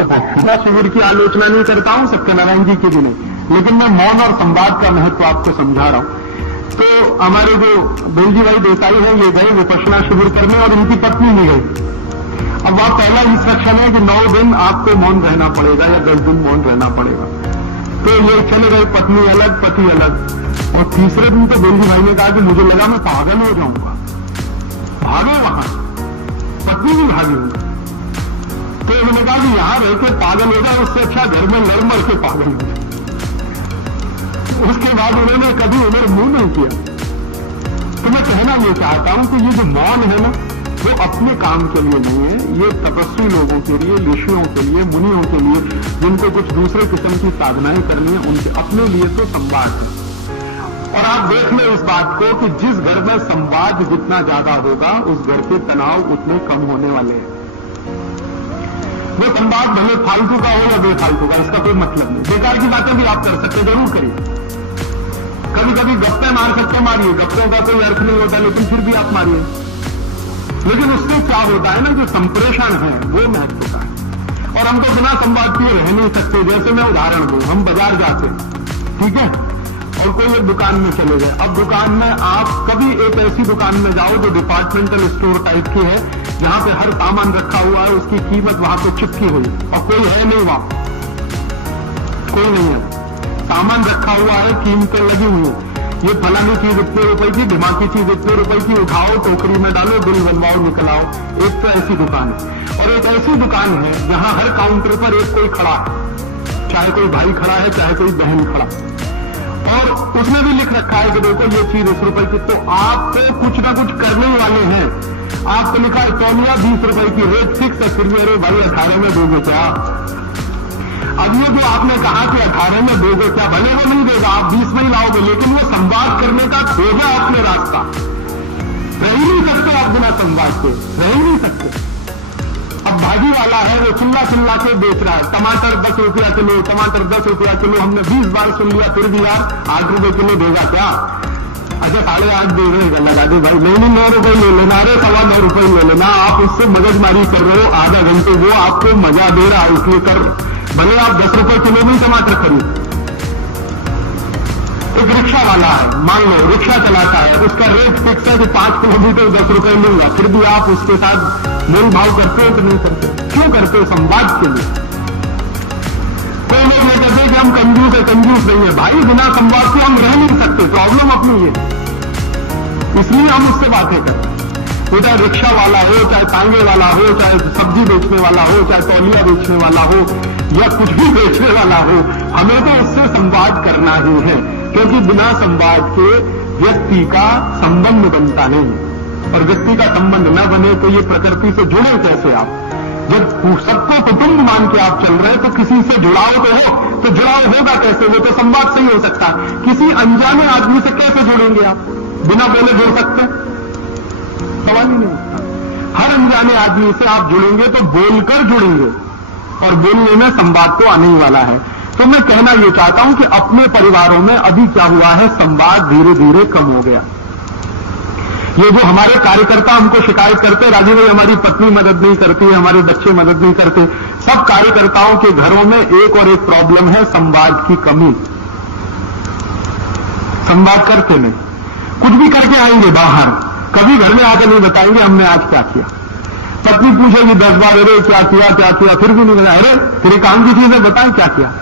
मैं शिविर की आलोचना नहीं करता हूं, सत्यनारायण जी की भी नहीं, लेकिन मैं मौन और संवाद का महत्व आपको समझा रहा हूं। तो हमारे जो बेलजी भाई देसाई हैं, ये गए विपश्यना शिविर करने और इनकी पत्नी भी गई। अब वहां पहला इंस्ट्रक्शन है कि 9 दिन आपको मौन रहना पड़ेगा या 10 दिन मौन रहना पड़ेगा। तो ये चले गए, पत्नी अलग पति अलग। और तीसरे दिन तो बेलजी भाई ने कहा कि मुझे लगा मैं पागल हो जाऊंगा, भागे वहां, पत्नी भी भागी होगी। तो उन्होंने कहा कि यहां रहकर पागल हो जाए, उससे अच्छा घर में लड़ मर के पागल हो जाए। उसके बाद उन्होंने कभी उधर मुंह नहीं किया। तो मैं कहना ये चाहता हूं कि ये जो मौन है ना, वो अपने काम के लिए नहीं है, ये तपस्वी लोगों के लिए, ऋषियों के लिए, मुनियों के लिए, जिनको कुछ दूसरे किस्म की साधनाएं करनी है, उनके अपने लिए तो संवाद है। और आप देख लें इस बात को कि जिस घर में संवाद जितना ज्यादा होगा, उस घर के तनाव उतने कम होने वाले हैं। वो संवाद भले फालतू का हो या बेफालतू का, इसका कोई मतलब नहीं। बेकार की बातें भी आप कर सकते, जरूर करिए। कभी कभी गप्पे मार सकते, मारिए, गप्पों का कोई अर्थ नहीं होता, लेकिन फिर भी आप मारिए। लेकिन उससे क्या होता है ना, जो संप्रेषण है वो महत्व का है। और हम तो बिना संवाद किए रह नहीं सकते। जैसे मैं उदाहरण दूं, हम बाजार जाते हैं, ठीक है, और कोई एक दुकान में चले गए। अब दुकान में आप कभी एक ऐसी दुकान में जाओ जो डिपार्टमेंटल स्टोर टाइप की है, जहां पे हर सामान रखा हुआ है, उसकी कीमत वहां पे चिपकी हुई, और कोई है नहीं वहां, कोई नहीं है, सामान रखा हुआ है, कीमतें लगी हुई है, ये फलानी चीज इतने रुपए की, ढिमाकी चीज इतने रुपए की, उठाओ, टोकरी में डालो, बिल बनवाओ, निकल आओ। एक तो ऐसी दुकान है। और एक ऐसी दुकान है जहां हर काउंटर पर एक कोई खड़ा है, चाहे कोई भाई खड़ा है, चाहे कोई बहन खड़ा, और उसमें भी लिख रखा है कि देखो ये चीज इस रुपए की। तो आप तो कुछ ना कुछ करने वाले हैं। आपको लिखा है तौलिया 20 रुपए की, रेट फिक्स है, फिर भी अरे भाई 18 में दोगे क्या? अब ये जो आपने कहा कि 18 में दोगे क्या, भले वो नहीं देगा, आप 20 में ही लाओगे, लेकिन वो संवाद करने का खोजा आपने रास्ता। रह ही नहीं सकते आप बिना संवाद के, रह ही नहीं सकते। अब भाजी वाला है, वो चिल्ला चिल्ला के बेच रहा है, टमाटर 10 रुपया किलो, टमाटर 10 रुपया किलो। हमने 20 बार सुन लिया, फिर भी यार 8 रुपए किलो देगा क्या? अच्छा 8.5 दे रहेगा, लगा दे भाई। नहीं 9 रुपए ले लेना, अरे 9.25 रुपए ले लेना। आप उससे मगजमारी कर रहे हो आधा घंटे, वो आपको मजा दे रहा है इसलिए कर। भले आप 10 रुपए किलो में टमाटर खरीद। एक रिक्शा वाला है, मान लो रिक्शा चलाता है, उसका रेट फिक्स है कि 5 किलोमीटर 10 रुपए लूंगा, फिर भी आप उसके साथ मोल भाव करते हो कि नहीं करते? क्यों करते हो? संवाद के लिए। कोई लोग ये कहते हैं कि हम कंजूस है, कंजूस नहीं है। भाई बिना संवाद के हम रह नहीं सकते, प्रॉब्लम अपनी है, इसलिए हम उससे बातें करते हैं। वो चाहे रिक्शा वाला हो, चाहे तांगे वाला हो, चाहे सब्जी बेचने वाला हो, चाहे तौलिया बेचने वाला हो, या कुछ भी बेचने वाला हो, हमें तो उससे संवाद करना ही है। क्योंकि बिना संवाद के व्यक्ति का संबंध बनता नहीं, और व्यक्ति का संबंध न बने तो ये प्रकृति से जुड़े कैसे आप? जब सबको कुटुंब मान के आप चल रहे तो किसी से जुड़ाव तो हो, तो जुड़ाव होगा कैसे? वो तो संवाद से ही हो सकता है। किसी अनजाने आदमी से कैसे जुड़ेंगे आप? बिना बोले जुड़ सकते? सवाल ही नहीं उठता। हर अनजाने आदमी से आप जुड़ेंगे तो बोलकर जुड़ेंगे, और बोलने में संवाद तो आने ही वाला है। तो मैं कहना यह चाहता हूं कि अपने परिवारों में अभी क्या हुआ है, संवाद धीरे धीरे कम हो गया। ये जो हमारे कार्यकर्ता हमको शिकायत करते, राजीव भाई हमारी पत्नी मदद नहीं करती, हमारे बच्चे मदद नहीं करते, सब कार्यकर्ताओं के घरों में एक और एक प्रॉब्लम है, संवाद की कमी। संवाद करते नहीं, कुछ भी करके आएंगे बाहर, कभी घर में आकर नहीं बताएंगे हमने आज क्या किया। पत्नी पूछेगी 10 बार, अरे क्या किया क्या किया, फिर भी नहीं बताया। अरे तेरे काम की चीजें बताएं क्या किया।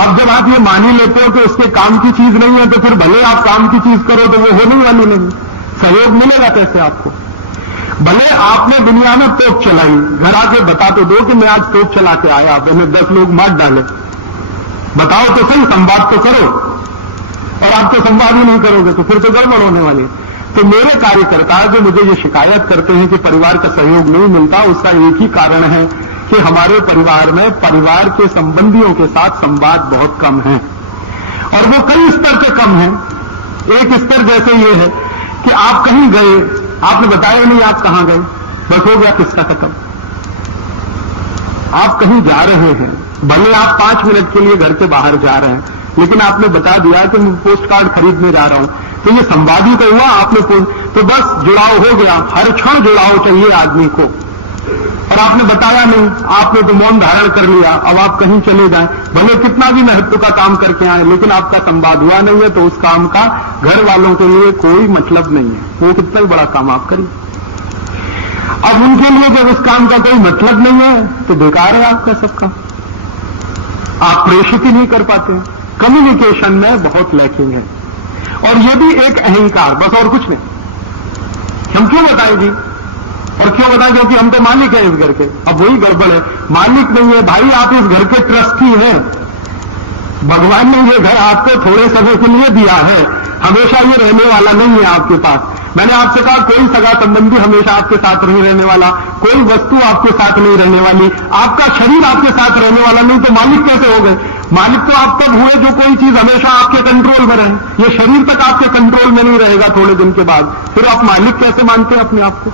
अब जब आप ये मान ही लेते हो कि उसके काम की चीज नहीं है, तो फिर भले आप काम की चीज करो तो वो होने वाली नहीं, सहयोग मिलेगा कैसे आपको? भले आपने दुनिया में तोप चलाई, घर आके बता तो दो कि मैं आज तोप चला के आया, मैंने 10 लोग मार डाले, बताओ तो सही, संवाद तो करो। और आप तो संवाद ही नहीं करोगे तो फिर तो गड़बड़ होने वाली। तो मेरे कार्यकर्ता जो मुझे ये शिकायत करते हैं कि परिवार का सहयोग नहीं मिलता, उसका एक ही कारण है कि हमारे परिवार में परिवार के संबंधियों के साथ संवाद बहुत कम है, और वो कई स्तर के कम है। एक स्तर जैसे ये है कि आप कहीं गए, आपने बताया नहीं आप कहां गए, बस हो गया किस्सा खत्म। आप कहीं जा रहे हैं, भले आप 5 मिनट के लिए घर से बाहर जा रहे हैं, लेकिन आपने बता दिया कि मैं पोस्ट कार्ड खरीदने जा रहा हूं, तो ये संवाद ही तो हुआ। आपने तो बस जुड़ाव हो गया, हर क्षण जुड़ाव चाहिए आदमी को। और आपने बताया नहीं, आपने तो मौन धारण कर लिया। अब आप कहीं चले जाएं, भले कितना भी महत्व का काम करके आए, लेकिन आपका संवाद हुआ नहीं है, तो उस काम का घर वालों के लिए कोई मतलब नहीं है, वो कितना ही बड़ा काम आप करिए। अब उनके लिए जब उस काम का कोई मतलब नहीं है, तो बेकार है आपका सब काम, आप प्रेषित ही नहीं कर पाते। कम्युनिकेशन में बहुत लैकिंग है। और ये भी एक अहंकार, बस और कुछ नहीं। हम क्यों बताएंगे, और क्यों बताएं, क्योंकि हम तो मालिक हैं इस घर के। अब वही गड़बड़ है, मालिक नहीं है भाई, आप इस घर के ट्रस्टी हैं। भगवान ने ये घर आपको थोड़े समय के लिए दिया है, हमेशा ये रहने वाला नहीं है आपके पास। मैंने आपसे कहा कोई सगा संबंधी हमेशा आपके साथ नहीं रहने वाला, कोई वस्तु आपके साथ नहीं रहने वाली, आपका शरीर आपके साथ रहने वाला नहीं, तो मालिक कैसे हो गए? मालिक तो आप तब हुए जो कोई चीज हमेशा आपके कंट्रोल में रहे। ये शरीर तक आपके कंट्रोल में नहीं रहेगा थोड़े दिन के बाद, फिर आप मालिक कैसे मानते हैं अपने आप को?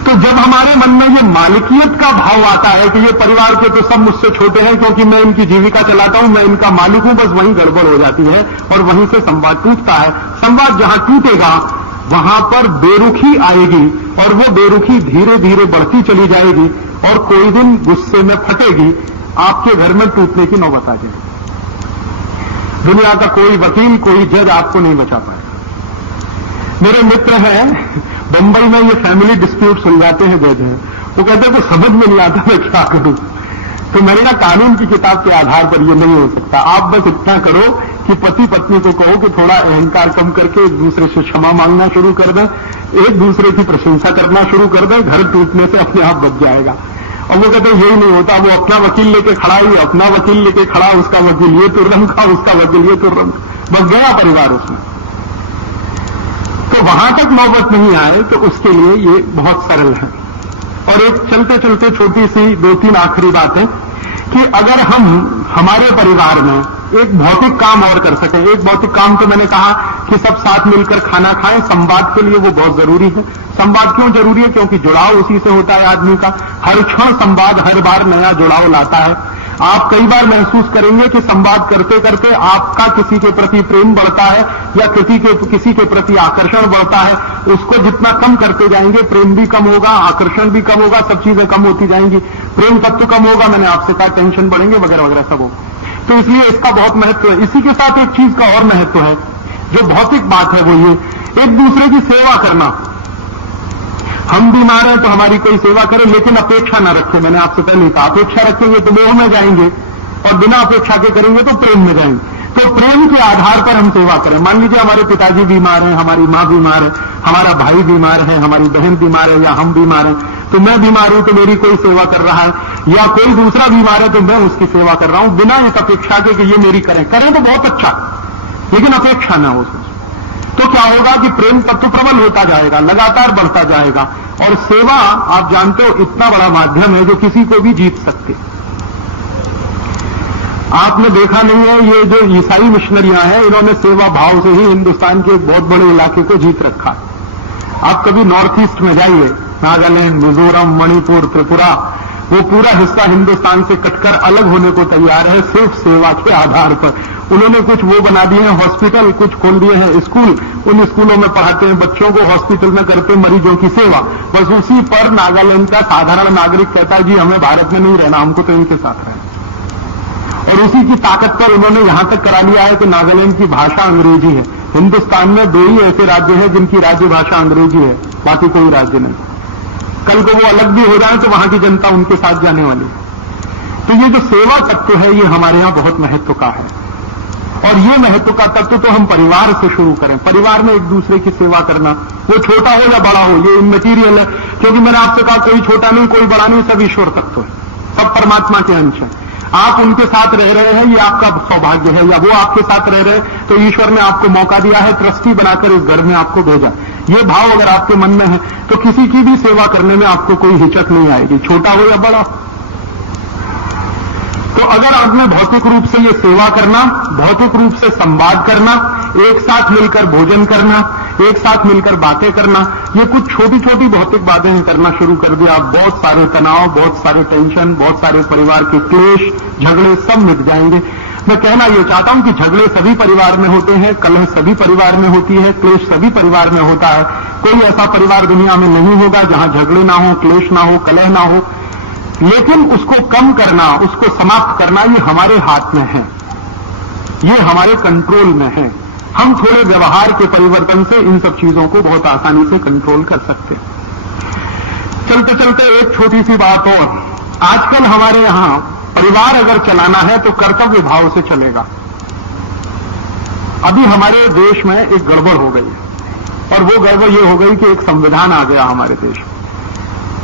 तो जब हमारे मन में ये मालिकियत का भाव आता है कि ये परिवार के तो सब मुझसे छोटे हैं, क्योंकि मैं इनकी जीविका चलाता हूं, मैं इनका मालिक हूं, बस वहीं गड़बड़ हो जाती है और वहीं से संवाद टूटता है। संवाद जहां टूटेगा वहां पर बेरुखी आएगी, और वो बेरुखी धीरे धीरे बढ़ती चली जाएगी, और कोई दिन गुस्से में फटेगी, आपके घर में टूटने की नौबत आ जाएगी। दुनिया का कोई वकील, कोई जज आपको नहीं बचा पाएगा। मेरे मित्र हैं बंबई में, ये फैमिली डिस्प्यूट सुलझाते हैं जज हैं, वो कहते हैं कुछ समझ में नहीं आता मैं क्या करूं। तो मैंने कहा कानून की किताब के आधार पर ये नहीं हो सकता। आप बस इतना करो कि पति पत्नी को कहो कि थोड़ा अहंकार कम करके एक दूसरे से क्षमा मांगना शुरू कर दें, एक दूसरे की प्रशंसा करना शुरू कर दें, घर टूटने से अपने आप बच जाएगा। और वो कहते हैं यही नहीं होता, वो अपना वकील लेके खड़ा ही, अपना वकील लेके खड़ा, उसका वकील ये तुर्रम का, उसका वकील ये तुर्रम, बच गया परिवार उसमें। तो वहां तक नौबत नहीं आए, तो उसके लिए ये बहुत सरल है। और एक चलते चलते छोटी सी 2-3 आखिरी बातें कि अगर हम हमारे परिवार में एक भौतिक काम और कर सकें, एक भौतिक काम तो मैंने कहा कि सब साथ मिलकर खाना खाएं, संवाद के लिए वो बहुत जरूरी है। संवाद क्यों जरूरी है? क्योंकि जुड़ाव उसी से होता है आदमी का। हर क्षण संवाद हर बार नया जुड़ाव लाता है। आप कई बार महसूस करेंगे कि संवाद करते करते आपका किसी के प्रति प्रेम बढ़ता है, या किसी के प्रति आकर्षण बढ़ता है। उसको जितना कम करते जाएंगे, प्रेम भी कम होगा, आकर्षण भी कम होगा, सब चीजें कम होती जाएंगी। प्रेम तत्व कम होगा, मैंने आपसे कहा टेंशन बढ़ेंगे वगैरह वगैरह सब होगा। तो इसलिए इसका बहुत महत्व है। इसी के साथ एक चीज का और महत्व है, जो भौतिक बात है, वो ये एक दूसरे की सेवा करना। हम बीमार हैं तो हमारी कोई सेवा करे, लेकिन अपेक्षा न रखें। मैंने आपसे पहले कहा अपेक्षा रखेंगे तो मोह में जाएंगे, और बिना अपेक्षा के करेंगे तो प्रेम में जाएंगे। तो प्रेम के आधार पर हम सेवा करें। मान लीजिए हमारे पिताजी बीमार हैं, हमारी मां बीमार है, हमारा भाई बीमार है, हमारी बहन बीमार है, या हम बीमार हैं, तो मैं बीमार हूं तो मेरी कोई सेवा कर रहा है, या कोई दूसरा बीमार है तो मैं उसकी सेवा कर रहा हूं, बिना इस अपेक्षा के कि ये मेरी करें तो बहुत अच्छा, लेकिन अपेक्षा न हो। तो क्या होगा कि प्रेम तत्व प्रबल होता जाएगा, लगातार बढ़ता जाएगा। और सेवा आप जानते हो इतना बड़ा माध्यम है जो किसी को भी जीत सकते। आपने देखा नहीं है, ये जो ईसाई मिशनरियां हैं, इन्होंने सेवा भाव से ही हिंदुस्तान के एक बहुत बड़े इलाके को जीत रखा। आप कभी नॉर्थ ईस्ट में जाइए, नागालैंड, मिजोरम, मणिपुर, त्रिपुरा, वो पूरा हिस्सा हिंदुस्तान से कटकर अलग होने को तैयार है सिर्फ सेवा के आधार पर। उन्होंने कुछ वो बना दिए हैं हॉस्पिटल, कुछ खोल दिए हैं स्कूल, उन स्कूलों में पढ़ाते हैं बच्चों को, हॉस्पिटल में करते हैं मरीजों की सेवा। बस उसी पर नागालैंड का साधारण नागरिक कहता है जी हमें भारत में नहीं रहना, हमको तो इनके साथ रहना। और उसी की ताकत पर उन्होंने यहां तक करा लिया है कि नागालैंड की भाषा अंग्रेजी है। हिंदुस्तान में 2 ही ऐसे राज्य हैं जिनकी राज्य भाषा अंग्रेजी है, बाकी कोई राज्य नहीं। कल को वो अलग भी हो जाए तो वहां की जनता उनके साथ जाने वाली। तो ये जो सेवा तत्व है ये हमारे यहां बहुत महत्व का है। और ये महत्व का तत्व तो हम परिवार से शुरू करें। परिवार में एक दूसरे की सेवा करना, वो छोटा हो या बड़ा हो, ये इमैटीरियल है। क्योंकि मैंने आपसे कहा कोई छोटा नहीं, कोई बड़ा नहीं, सब ईश्वर तत्व है, सब परमात्मा के अंश है। आप उनके साथ रह रहे हैं, ये आपका सौभाग्य है, या वो आपके साथ रह रहे हैं तो ईश्वर ने आपको मौका दिया है, ट्रस्टी बनाकर इस घर में आपको भेजा। ये भाव अगर आपके मन में है तो किसी की भी सेवा करने में आपको कोई हिचक नहीं आएगी, छोटा हो या बड़ा। तो अगर आपने भौतिक रूप से ये सेवा करना, भौतिक रूप से संवाद करना, एक साथ मिलकर भोजन करना, एक साथ मिलकर बातें करना, ये कुछ छोटी छोटी भौतिक बातें करना शुरू कर दिया, आप बहुत सारे तनाव, बहुत सारे टेंशन, बहुत सारे परिवार के क्लेश, झगड़े सब मिट जाएंगे। मैं कहना यह चाहता हूं कि झगड़े सभी परिवार में होते हैं, कलह सभी परिवार में होती है, क्लेश सभी परिवार में होता है। कोई ऐसा परिवार दुनिया में नहीं होगा जहां झगड़े ना हो, क्लेश ना हो, कलह ना हो। लेकिन उसको कम करना, उसको समाप्त करना, ये हमारे हाथ में है, ये हमारे कंट्रोल में है। हम थोड़े व्यवहार के परिवर्तन से इन सब चीजों को बहुत आसानी से कंट्रोल कर सकते हैं। चलते चलते एक छोटी सी बात और, आजकल हमारे यहां परिवार अगर चलाना है तो कर्तव्य भाव से चलेगा। अभी हमारे देश में एक गड़बड़ हो गई और वो गड़बड़ ये हो गई कि एक संविधान आ गया हमारे देश में,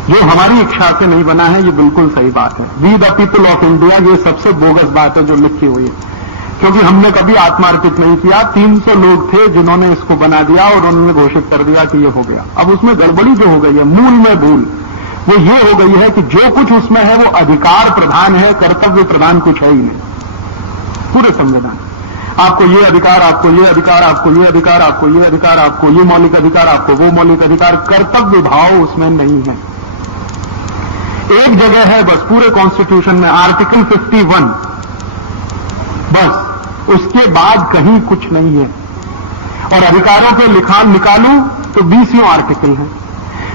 जो हमारी इच्छा से नहीं बना है। ये बिल्कुल सही बात है। We the people of India, ये सबसे बोगस बात है जो लिखी हुई है, क्योंकि हमने कभी आत्मार्पित नहीं किया। 300 लोग थे जिन्होंने इसको बना दिया और उन्होंने घोषित कर दिया कि ये हो गया। अब उसमें गड़बड़ी जो हो गई है, मूल में भूल वो ये हो गई है कि जो कुछ उसमें है वो अधिकार प्रधान है, कर्तव्य प्रधान कुछ है ही नहीं। पूरे संविधान आपको ये अधिकार, आपको ये अधिकार, आपको ये अधिकार, आपको ये अधिकार, आपको ये मौलिक अधिकार, आपको वो मौलिक अधिकार, कर्तव्य भाव उसमें नहीं है। एक जगह है बस पूरे कॉन्स्टिट्यूशन में, आर्टिकल 51, बस उसके बाद कहीं कुछ नहीं है। और अधिकारों के लिखान निकालूं तो 20 आर्टिकल है।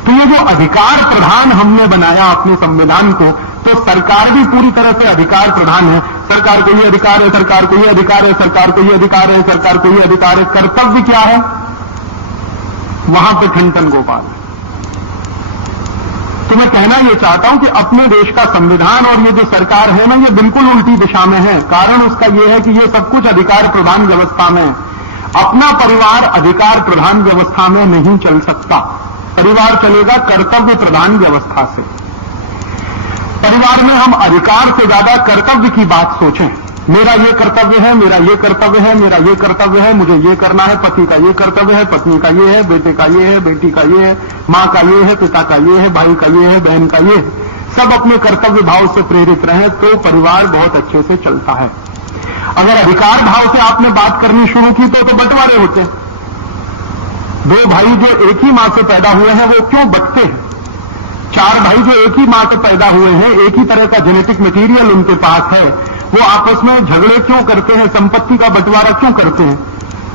तो ये जो अधिकार प्रधान हमने बनाया अपने संविधान को, तो सरकार भी पूरी तरह से अधिकार प्रधान है। सरकार को ये अधिकार है, सरकार को ये अधिकार है, सरकार को ये अधिकार है, सरकार को ये अधिकार है। कर्तव्य क्या है? वहां पे ठन गोपाल। तो मैं कहना यह चाहता हूं कि अपने देश का संविधान और ये जो सरकार है ना, ये बिल्कुल उल्टी दिशा में है। कारण उसका यह है कि ये सब कुछ अधिकार प्रधान व्यवस्था में है। अपना परिवार अधिकार प्रधान व्यवस्था में नहीं चल सकता। परिवार चलेगा कर्तव्य प्रधान व्यवस्था से। परिवार में हम अधिकार से ज्यादा कर्तव्य की बात सोचें। मेरा ये कर्तव्य है, मेरा ये कर्तव्य है, मेरा ये कर्तव्य है, मुझे ये करना है, पति का ये कर्तव्य है, पत्नी का ये है, बेटे का ये है, बेटी का ये है, मां का ये है, पिता का ये है, भाई का ये है, बहन का ये है। सब अपने कर्तव्य भाव से प्रेरित रहे तो परिवार बहुत अच्छे से चलता है। अगर अधिकार भाव से आपने बात करनी शुरू की तो बंटवारे होते हैं। दो भाई जो एक ही मां से पैदा हुए हैं वो क्यों बंटते हैं? चार भाई जो एक ही मां से पैदा हुए हैं, एक ही तरह का जेनेटिक मटेरियल उनके पास है, वो आपस में झगड़े क्यों करते हैं? संपत्ति का बंटवारा क्यों करते हैं?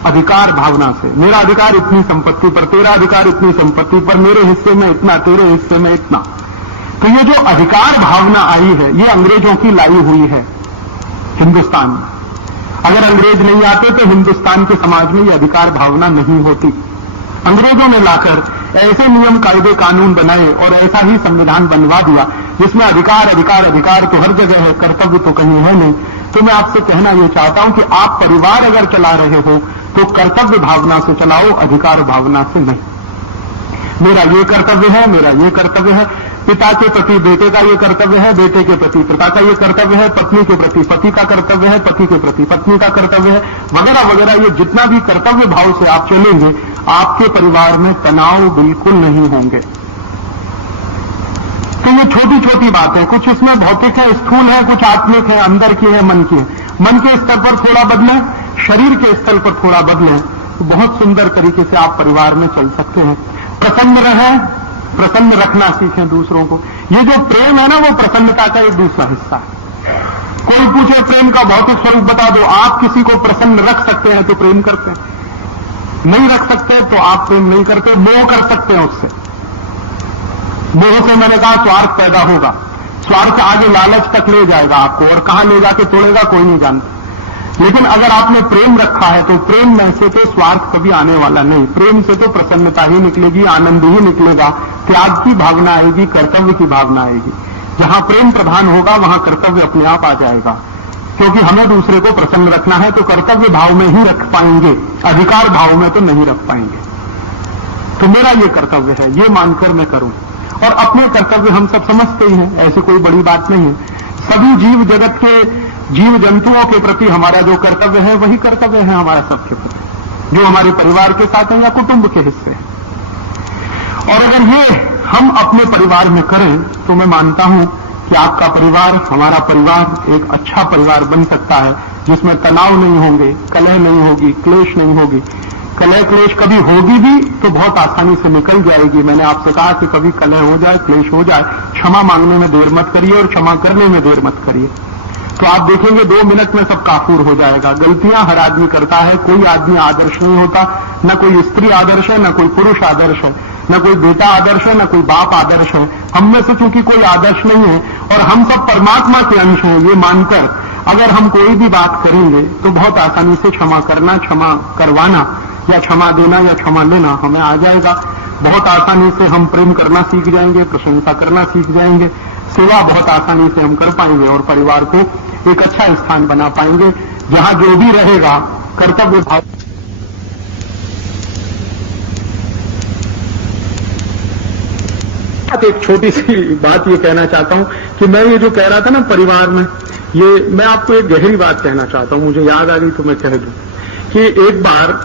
अधिकार भावना से। मेरा अधिकार इतनी संपत्ति पर, तेरा अधिकार इतनी संपत्ति पर, मेरे हिस्से में इतना, तेरे हिस्से में इतना। तो ये जो अधिकार भावना आई है, ये अंग्रेजों की लाई हुई है हिंदुस्तान में। अगर अंग्रेज नहीं आते तो हिंदुस्तान के समाज में ये अधिकार भावना नहीं होती। अंग्रेजों ने लाकर ऐसे नियम कायदे कानून बनाए और ऐसा ही संविधान बनवा दिया जिसमें अधिकार अधिकार अधिकार तो हर जगह है, कर्तव्य तो कहीं है नहीं। तो मैं आपसे कहना यह चाहता हूं कि आप परिवार अगर चला रहे हो तो कर्तव्य भावना से चलाओ, अधिकार भावना से नहीं। मेरा ये कर्तव्य है, मेरा ये कर्तव्य है, पिता के प्रति बेटे का ये कर्तव्य है, बेटे के प्रति पिता का ये कर्तव्य है, पत्नी के प्रति पति का कर्तव्य है, पति के प्रति पत्नी का कर्तव्य है, वगैरह वगैरह। ये जितना भी कर्तव्य भाव से आप चलेंगे, आपके परिवार में तनाव बिल्कुल नहीं होंगे। तो ये छोटी छोटी बातें, कुछ इसमें भौतिक है, स्थूल है, कुछ आत्मिक है, अंदर की है, मन की है। मन के स्तर पर थोड़ा बदलें, शरीर के स्तर पर थोड़ा बदलें, तो बहुत सुंदर तरीके से आप परिवार में चल सकते हैं। प्रसन्न रहें, प्रसन्न रखना सीखें दूसरों को। ये जो प्रेम है ना, वो प्रसन्नता का एक दूसरा हिस्सा है। कोई पूछे प्रेम का भौतिक स्वरूप बता दो, आप किसी को प्रसन्न रख सकते हैं तो प्रेम करते हैं, नहीं रख सकते तो आप प्रेम नहीं करते, मोह कर सकते हैं उससे। मोह से मैंने कहा स्वार्थ पैदा होगा, स्वार्थ आगे लालच तक ले जाएगा आपको, और कहां ले जाके तोड़ेगा कोई नहीं जानता। लेकिन अगर आपने प्रेम रखा है तो प्रेम में से तो स्वार्थ कभी आने वाला नहीं। प्रेम से तो प्रसन्नता ही निकलेगी, आनंद ही निकलेगा, त्याग की भावना आएगी, कर्तव्य की भावना आएगी। जहां प्रेम प्रधान होगा वहां कर्तव्य अपने आप आ जाएगा, क्योंकि हमें दूसरे को प्रसन्न रखना है तो कर्तव्य भाव में ही रख पाएंगे, अधिकार भाव में तो नहीं रख पाएंगे। तो मेरा ये कर्तव्य है, ये मानकर मैं करूं। और अपने कर्तव्य हम सब समझते ही हैं, ऐसी कोई बड़ी बात नहीं है। सभी जीव जगत के जीव जंतुओं के प्रति हमारा जो कर्तव्य है वही कर्तव्य है हमारा सबके प्रति, जो हमारे परिवार के साथ है या कुटुंब के हिस्से हैं। और अगर ये हम अपने परिवार में करें तो मैं मानता हूं कि आपका परिवार, हमारा परिवार एक अच्छा परिवार बन सकता है, जिसमें तनाव नहीं होंगे, कलह नहीं होगी, क्लेश नहीं होगी। कलह क्लेश कभी होगी भी तो बहुत आसानी से निकल जाएगी। मैंने आपसे कहा कि कभी कलह हो जाए, क्लेश हो जाए, क्षमा मांगने में देर मत करिए और क्षमा करने में देर मत करिए। तो आप देखेंगे 2 मिनट में सब काफूर हो जाएगा। गलतियां हर आदमी करता है, कोई आदमी आदर्श नहीं होता, न कोई स्त्री आदर्श है, न कोई पुरुष आदर्श है, न कोई बेटा आदर्श है, न कोई बाप आदर्श है। हम में से चूंकि कोई आदर्श नहीं है और हम सब परमात्मा के अंश हैं, ये मानकर अगर हम कोई भी बात करेंगे तो बहुत आसानी से क्षमा करना, क्षमा करवाना या क्षमा देना या क्षमा लेना हमें आ जाएगा। बहुत आसानी से हम प्रेम करना सीख जाएंगे, प्रशंसा करना सीख जाएंगे, सेवा बहुत आसानी से हम कर पाएंगे और परिवार को एक अच्छा स्थान बना पाएंगे जहां जो भी रहेगा कर्तव्य भाव। एक छोटी सी बात ये कहना चाहता हूं कि मैं ये जो कह रहा था ना परिवार में, ये मैं आपको एक गहरी बात कहना चाहता हूं, मुझे याद आ रही तो मैं कह दूं कि एक बार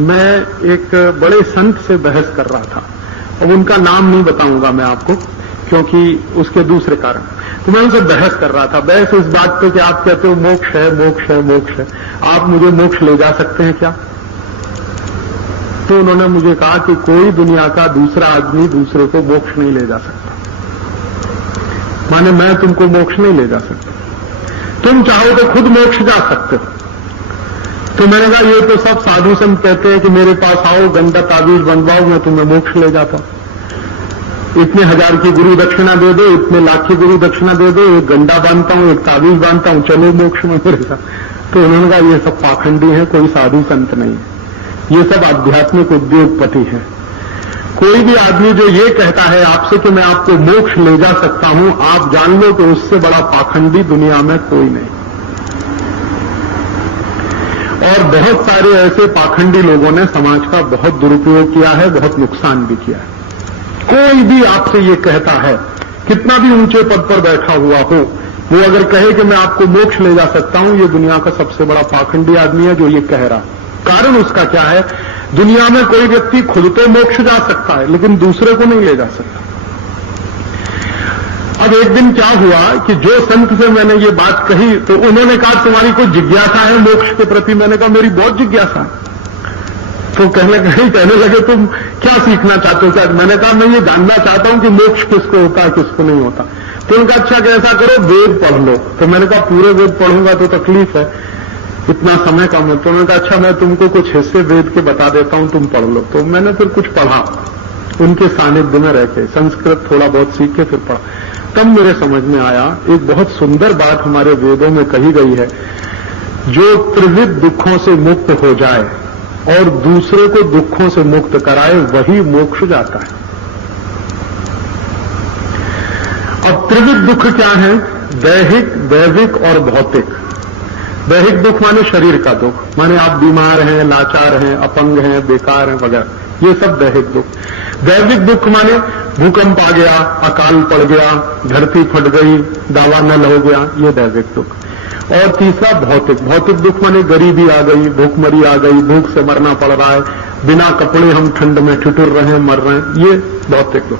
मैं एक बड़े संत से बहस कर रहा था। अब उनका नाम नहीं बताऊंगा मैं आपको क्योंकि उसके दूसरे कारण। तो मैं उनसे बहस कर रहा था, बहस इस बात पे कि आप कहते हो मोक्ष है, मोक्ष है, मोक्ष है, आप मुझे मोक्ष ले जा सकते हैं क्या? तो उन्होंने मुझे कहा कि कोई दुनिया का दूसरा आदमी दूसरे को मोक्ष नहीं ले जा सकता, माने मैं तुमको मोक्ष नहीं ले जा सकता, तुम चाहो तो खुद मोक्ष जा सकते हो। तो मैंने कहा ये तो सब साधु संत कहते हैं कि मेरे पास आओ, गंदा ताबीज बनवाओ, मैं तुम्हें मोक्ष ले जाता हूं। इतने 1000 की गुरु दक्षिणा दे दो, इतने लाख की गुरु दक्षिणा दे दो, एक गंडा बांधता हूं, एक ताबीज बांधता हूं, चलो मोक्ष में मेरे साथ। तो उन्होंने कहा ये सब पाखंडी है, कोई साधु संत नहीं है, ये सब आध्यात्मिक उद्योगपति है। कोई भी आदमी जो ये कहता है आपसे कि मैं आपको मोक्ष ले जा सकता हूं, आप जान लो कि उससे बड़ा पाखंडी दुनिया में कोई नहीं। और बहुत सारे ऐसे पाखंडी लोगों ने समाज का बहुत दुरुपयोग किया है, बहुत नुकसान भी किया है। कोई भी आपसे ये कहता है, कितना भी ऊंचे पद पर बैठा हुआ हो, वो अगर कहे कि मैं आपको मोक्ष ले जा सकता हूं, ये दुनिया का सबसे बड़ा पाखंडी आदमी है जो ये कह रहा। कारण उसका क्या है? दुनिया में कोई व्यक्ति खुद तो मोक्ष जा सकता है लेकिन दूसरे को नहीं ले जा सकता। अब एक दिन क्या हुआ कि जो संत से मैंने ये बात कही तो उन्होंने कहा तुम्हारी कोई जिज्ञासा है मोक्ष के प्रति? मैंने कहा मेरी बहुत जिज्ञासा है। तो कहने लगे तुम क्या सीखना चाहते हो? क्या? मैंने कहा मैं ये जानना चाहता हूं कि मोक्ष किसको होता है, किसको नहीं होता। तो उनका अच्छा कैसा करो, वेद पढ़ लो। तो मैंने कहा पूरे वेद पढ़ूंगा तो तकलीफ है, इतना समय कम है। तो उन्होंने कहा अच्छा मैं तुमको कुछ हिस्से वेद के बता देता हूं, तुम पढ़ लो। तो मैंने फिर कुछ पढ़ा, उनके सानिध्य में रह के संस्कृत थोड़ा बहुत सीख के फिर पढ़ा। तब मेरे समझ में आया एक बहुत सुंदर बात हमारे वेदों में कही गई है, जो त्रिविध दुखों से मुक्त हो जाए और दूसरे को दुखों से मुक्त कराए वही मोक्ष जाता है। अब त्रिविध दुख क्या है? दैहिक, दैविक और भौतिक। दैहिक दुख माने शरीर का दुख, माने आप बीमार हैं, लाचार हैं, अपंग हैं, बेकार हैं वगैरह, ये सब दैहिक दुख। दैविक दुख माने भूकंप आ गया, अकाल पड़ गया, धरती फट गई, दावानल हो गया, ये दैविक दुख। और तीसरा भौतिक। भौतिक दुख माने गरीबी आ गई, भूखमरी आ गई, भूख से मरना पड़ रहा है, बिना कपड़े हम ठंड में ठिठुर रहे हैं, मर रहे हैं, ये भौतिक दुख।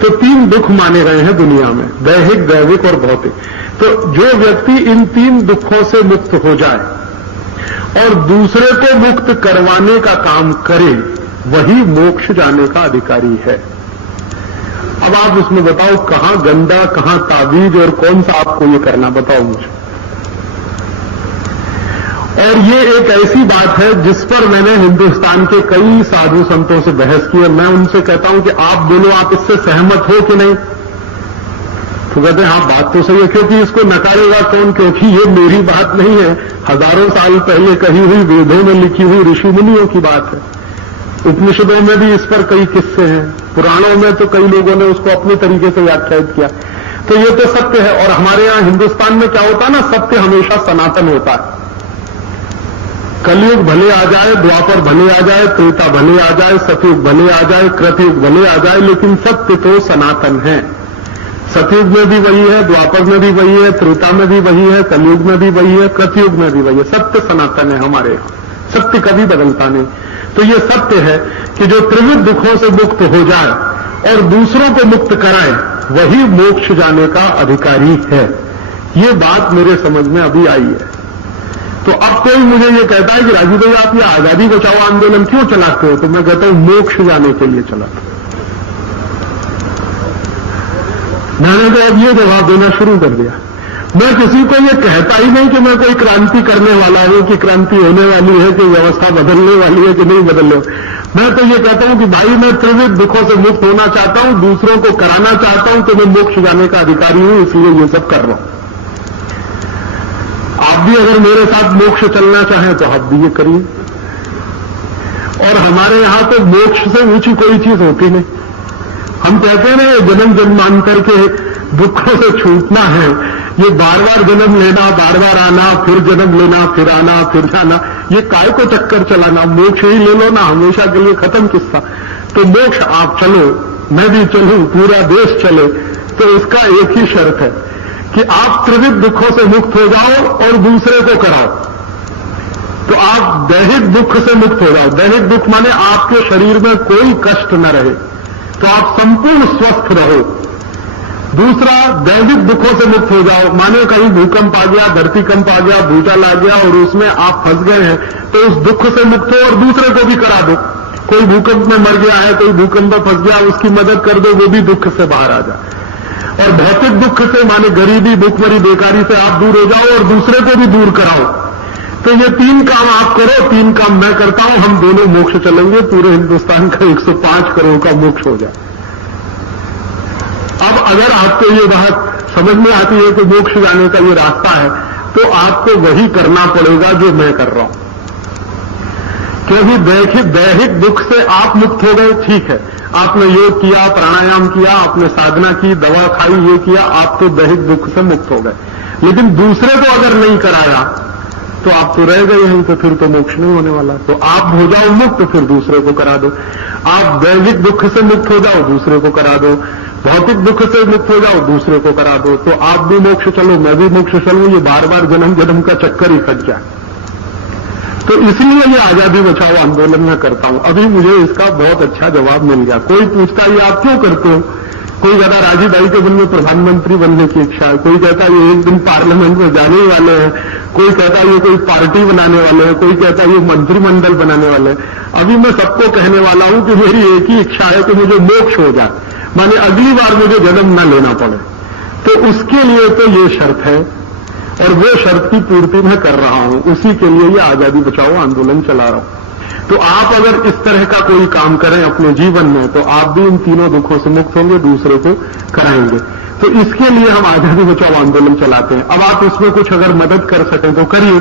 तो 3 दुख माने गए हैं दुनिया में, दैहिक, दैविक और भौतिक। तो जो व्यक्ति इन 3 दुखों से मुक्त हो जाए और दूसरे को मुक्त करवाने का काम करे वही मोक्ष जाने का अधिकारी है। अब आप उसमें बताओ कहां गंदा, कहां ताबीज और कौन सा आपको ये करना, बताओ मुझे। और ये एक ऐसी बात है जिस पर मैंने हिंदुस्तान के कई साधु संतों से बहस की और मैं उनसे कहता हूं कि आप बोलो आप इससे सहमत हो कि नहीं? तो कहते हैं हाँ बात तो सही है, क्योंकि इसको नकारेगा कौन? क्योंकि ये मेरी बात नहीं है, हजारों साल पहले कही हुई, वेदों में लिखी हुई ऋषि मुनियों की बात है। उपनिषदों में भी इस पर कई किस्से हैं, पुराणों में तो कई लोगों ने उसको अपने तरीके से व्याख्यायित किया। तो ये तो सत्य है। और हमारे यहां हिंदुस्तान में क्या होता है ना, सत्य हमेशा सनातन होता है। कलयुग भले आ जाए, द्वापर भले आ जाए, त्रेता भले आ जाए, सतयुग भले आ जाए, कृतयुग भले आ जाए, लेकिन सत्य तो सनातन है। सतयुग में भी वही है, द्वापर में भी वही है, त्रेता में भी वही है, कलयुग में भी वही है, कृतयुग में भी वही है। सत्य सनातन है हमारे यहां, सत्य कभी बदलता नहीं। तो ये सत्य है कि जो त्रिविध दुखों से मुक्त हो जाए और दूसरों को मुक्त कराए वही मोक्ष जाने का अधिकारी है। ये बात मेरे समझ में अभी आई है। तो अब कोई मुझे ये कहता है कि राजू भाई आप ये आजादी बचाओ आंदोलन क्यों चलाते हो? तो मैं कहता हूं मोक्ष जाने के लिए चलाता हूं। मैंने तो अब ये जवाब देना शुरू कर दिया, मैं किसी को ये कहता ही नहीं कि मैं कोई क्रांति करने वाला हूं, कि क्रांति होने वाली है, कि व्यवस्था बदलने वाली है कि नहीं बदलने। मैं तो ये कहता हूं कि भाई मैं त्रिविध दुखों से मुक्त होना चाहता हूं, दूसरों को कराना चाहता हूं, कि मैं मोक्ष जाने का अधिकारी हूं, इसलिए ये सब कर रहा हूं। आप भी अगर मेरे साथ मोक्ष चलना चाहें तो आप भी ये करिए। और हमारे यहां तो मोक्ष से ऊंची कोई चीज होती नहीं। हम कहते हैं ना जन्म जन्मांतर के दुखों से छूटना है, ये बार बार जन्म लेना, बार बार आना, फिर जन्म लेना, फिर आना, फिर जाना, ये काय को चक्कर चलाना, मोक्ष ही ले लो ना, हमेशा के लिए खत्म किस्सा। तो मोक्ष आप चलो, मैं भी चलूं, पूरा देश चले, तो इसका एक ही शर्त है कि आप त्रिविध दुखों से मुक्त हो जाओ और दूसरे को कराओ। तो आप दैहिक दुख से मुक्त हो जाओ। दैहिक दुख माने आपके शरीर में कोई कष्ट न रहे, तो आप संपूर्ण स्वस्थ रहो। दूसरा, दैहिक दुखों से मुक्त हो जाओ, माने कहीं भूकंप आ गया, धरती कंप आ गया, भूचाल आ गया और उसमें आप फंस गए हैं, तो उस दुख से मुक्त हो और दूसरे को भी करा दो। कोई भूकंप में मर गया है, कोई भूकंप में फंस गया, उसकी मदद कर दो, वो भी दुख से बाहर आ जाए। और भौतिक दुख से माने गरीबी, भूखमरी, बेकारी से आप दूर हो जाओ और दूसरे को भी दूर कराओ। तो ये 3 काम आप करो, 3 काम मैं करता हूं, हम दोनों मोक्ष चलेंगे, पूरे हिंदुस्तान का 105 करोड़ का मोक्ष हो जाए। अब अगर आपको ये बात समझ में आती है कि मोक्ष जाने का ये रास्ता है, तो आपको वही करना पड़ेगा जो मैं कर रहा हूं। क्योंकि दैहिक दुख से आप मुक्त हो गए, ठीक है, आपने योग किया, प्राणायाम किया, आपने साधना की, दवा खाई, ये किया, आप तो दैहिक दुख से मुक्त हो गए। लेकिन दूसरे को अगर नहीं कराया तो आप तो रह गए हैं, तो फिर तो मोक्ष नहीं होने वाला। तो आप हो जाओ मुक्त, फिर दूसरे को करा दो। आप दैहिक दुख से मुक्त हो जाओ, दूसरे को करा दो। भौतिक दुख से मुक्त हो जाओ, दूसरे को करा दो। तो आप भी मोक्ष चलो, मैं भी मोक्ष चलूं, ये बार बार जन्म जन्म का चक्कर ही फट जाए। तो इसलिए ये आजादी बचाओ आंदोलन में करता हूं। अभी मुझे इसका बहुत अच्छा जवाब मिल गया। कोई पूछता है ये आप क्यों करते हो? कोई कहता राजीव भाई के दिन में प्रधानमंत्री बनने की इच्छा है, कोई कहता है ये एक दिन पार्लियामेंट में जाने ही वाले हैं, कोई कहता है ये कोई पार्टी बनाने वाले हैं, कोई कहता है ये मंत्रिमंडल बनाने वाले हैं। अभी मैं सबको कहने वाला हूं कि मेरी एक ही इच्छा है कि मुझे मोक्ष हो जाए, माने अगली बार मुझे जन्म न लेना पड़े। तो उसके लिए तो ये शर्त है और वो शर्त की पूर्ति मैं कर रहा हूं, उसी के लिए ये आजादी बचाओ आंदोलन चला रहा हूं। तो आप अगर इस तरह का कोई काम करें अपने जीवन में, तो आप भी इन तीनों दुखों से मुक्त होंगे, दूसरे को कराएंगे। तो इसके लिए हम आजादी बचाओ आंदोलन चलाते हैं। अब आप इसमें कुछ अगर मदद कर सकें तो करिए।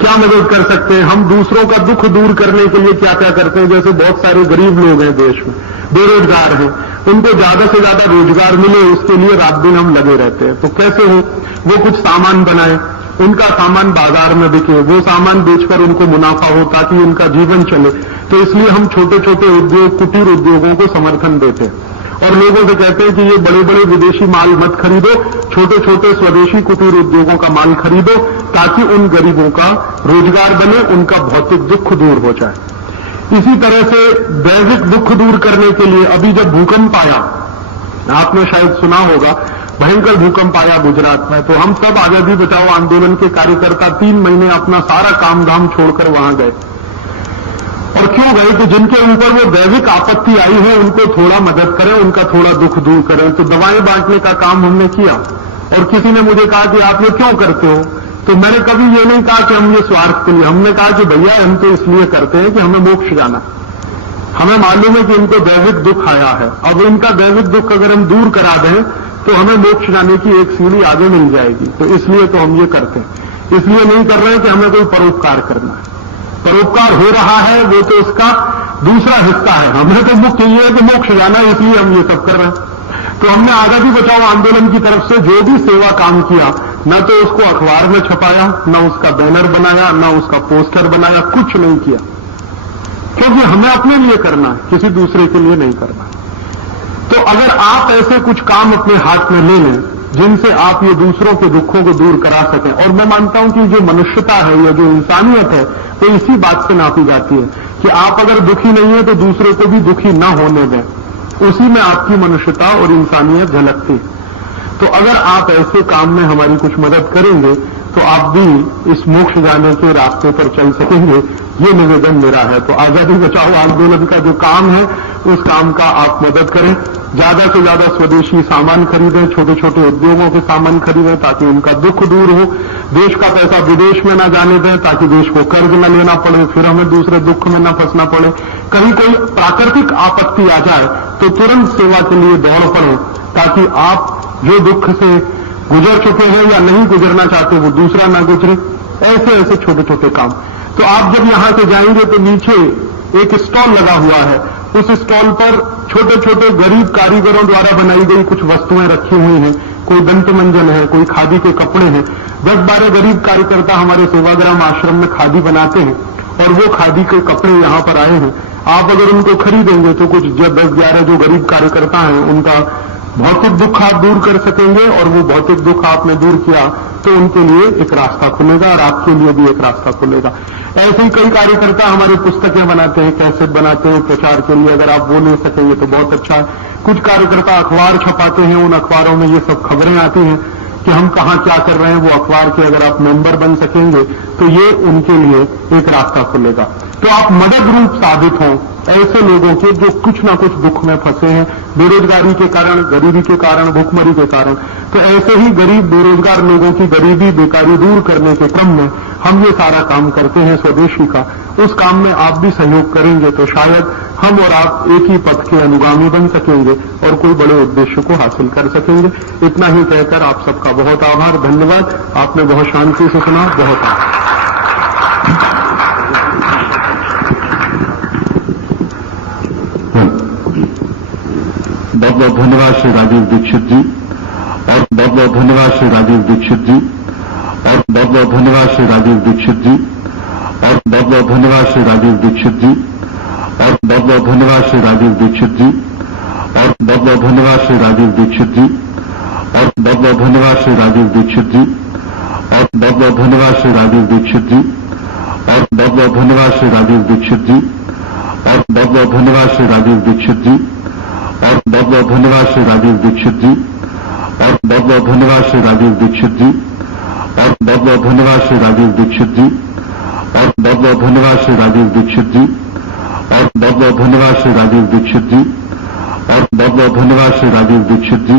क्या मदद कर सकते हैं? हम दूसरों का दुख दूर करने के लिए क्या क्या करते हैं? जैसे बहुत सारे गरीब लोग हैं देश में, बेरोजगार हैं, उनको ज्यादा से ज्यादा रोजगार मिले, उसके लिए रात दिन हम लगे रहते हैं। तो कैसे हो? वो कुछ सामान बनाए, उनका सामान बाजार में बिके, वो सामान बेचकर उनको मुनाफा हो ताकि उनका जीवन चले। तो इसलिए हम छोटे छोटे उद्योग, कुटीर उद्योगों को समर्थन देते हैं और लोगों से कहते हैं कि ये बड़े बड़े विदेशी माल मत खरीदो, छोटे छोटे स्वदेशी कुटीर उद्योगों का माल खरीदो, ताकि उन गरीबों का रोजगार बने, उनका भौतिक दुख दूर हो जाए। इसी तरह से दैहिक दुख दूर करने के लिए अभी जब भूकंप आया, आपने शायद सुना होगा, भयंकर भूकंप आया गुजरात में, तो हम सब आजादी बचाओ आंदोलन के कार्यकर्ता 3 महीने अपना सारा काम धाम छोड़कर वहां गए। और क्यों गए? कि जिनके ऊपर वो दैविक आपत्ति आई है उनको थोड़ा मदद करें, उनका थोड़ा दुख दूर करें। तो दवाएं बांटने का काम हमने किया। और किसी ने मुझे कहा कि आप ये क्यों करते हो? तो मैंने कभी ये नहीं कहा कि हम ये स्वार्थ के लिए, हमने कहा कि भैया हम तो इसलिए करते हैं कि हमें मोक्ष जाना। हमें मालूम है कि इनको दैविक दुख आया है, अब इनका दैविक दुख अगर हम दूर करा दें तो हमें मोक्ष जाने की एक सीढ़ी आगे मिल जाएगी। तो इसलिए तो हम ये करते हैं। इसलिए नहीं कर रहे हैं कि हमें कोई परोपकार करना है। परोपकार हो रहा है वो तो उसका दूसरा हिस्सा है। हमें तो मुख्य ये है कि मोक्ष जाना है, इसलिए हम ये सब कर रहे हैं। तो हमने आजादी बचाओ आंदोलन की तरफ से जो भी सेवा काम किया, न तो उसको अखबार में छपाया, न उसका बैनर बनाया, न उसका पोस्टर बनाया, कुछ नहीं किया, क्योंकि हमें अपने लिए करना है, किसी दूसरे के लिए नहीं करना। तो अगर आप ऐसे कुछ काम अपने हाथ में ले लें जिनसे आप ये दूसरों के दुखों को दूर करा सकें, और मैं मानता हूं कि जो मनुष्यता है या जो इंसानियत है तो इसी बात से नापी जाती है कि आप अगर दुखी नहीं है तो दूसरे को भी दुखी ना होने दें, उसी में आपकी मनुष्यता और इंसानियत झलकती है। तो अगर आप ऐसे काम में हमारी कुछ मदद करेंगे तो आप भी इस मोक्ष जाने के रास्ते पर चल सकेंगे, ये निवेदन मेरा है। तो आजादी बचाओ आंदोलन का जो काम है उस काम का आप मदद करें, ज्यादा से ज्यादा स्वदेशी सामान खरीदें, छोटे छोटे उद्योगों के सामान खरीदें ताकि उनका दुख दूर हो, देश का पैसा विदेश में न जाने दें ताकि देश को कर्ज न लेना पड़े, फिर हमें दूसरे दुख में न फंसना पड़े। कहीं कोई प्राकृतिक आपत्ति आ जाए तो तुरंत सेवा के लिए दौड़ पड़े ताकि आप जो दुख से गुजर चुके हैं या नहीं गुजरना चाहते वो दूसरा ना गुजरे। ऐसे ऐसे छोटे छोटे काम। तो आप जब यहां से जाएंगे तो नीचे एक स्टॉल लगा हुआ है, उस स्टॉल पर छोटे छोटे गरीब कारीगरों द्वारा बनाई गई कुछ वस्तुएं रखी हुई हैं। कोई दंत मंजन है, कोई खादी के कपड़े हैं। 10-12 गरीब कार्यकर्ता हमारे सेवाग्राम आश्रम में खादी बनाते हैं और वो खादी के कपड़े यहां पर आए हैं। आप अगर उनको खरीदेंगे तो कुछ 10-11 जो गरीब कार्यकर्ता हैं उनका भौतिक दुख आप दूर कर सकेंगे और वो भौतिक दुख आपने दूर किया तो उनके लिए एक रास्ता खुलेगा और आपके लिए भी एक रास्ता खुलेगा। ऐसे ही कई कार्यकर्ता हमारी पुस्तकें बनाते हैं, कैसेट बनाते हैं प्रचार के लिए। अगर आप वो ले सकेंगे तो बहुत अच्छा है। कुछ कार्यकर्ता अखबार छपाते हैं, उन अखबारों में ये सब खबरें आती हैं कि हम कहां क्या कर रहे हैं। वो अखबार के अगर आप मेंबर बन सकेंगे तो ये उनके लिए एक रास्ता खुलेगा। तो आप मदद रूप साबित हों ऐसे लोगों के जो कुछ ना कुछ दुख में फंसे हैं, बेरोजगारी के कारण, गरीबी के कारण, भुखमरी के कारण। तो ऐसे ही गरीब बेरोजगार लोगों की गरीबी बेकारी दूर करने के क्रम में हम ये सारा काम करते हैं स्वदेशी का। उस काम में आप भी सहयोग करेंगे तो शायद हम और आप एक ही पथ के अनुगामी बन सकेंगे और कोई बड़े उद्देश्य को हासिल कर सकेंगे। इतना ही कहकर आप सबका बहुत आभार, धन्यवाद। आपने बहुत शांति से सुना, बहुत आभार। बहुत बहुत धन्यवाद श्री राजीव दीक्षित जी और बहुत बहुत धन्यवाद श्री राजीव दीक्षित जी और बहुत बहुत धन्यवाद श्री राजीव दीक्षित जी और बहुत बहुत धन्यवाद श्री राजीव दीक्षित जी और बहुत बहुत धन्यवाद श्री राजीव दीक्षित जी और बहुत बहुत धन्यवाद श्री राजीव दीक्षित जी और बहुत बहुत धन्यवाद श्री राजीव दीक्षित जी और बहुत बहुत धन्यवाद श्री राजीव दीक्षित जी और बहुत बहुत धन्यवाद श्री राजीव दीक्षित जी और बहुत बहुत धन्यवाद श्री राजीव दीक्षित जी और बहुत बहुत धन्यवाद श्री राजीव दीक्षित जी और बहुत बहुत धन्यवाद श्री राजीव दीक्षित जी और बहुत बहुत धन्यवाद श्री राजीव दीक्षित जी और बहुत बहुत धन्यवाद श्री राजीव दीक्षित जी और बहुत बहुत धन्यवाद श्री राजीव दीक्षित जी और बहुत बहुत धन्यवाद श्री राजीव दीक्षित जी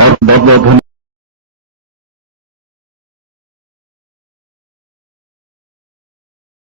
और बहुत बहुत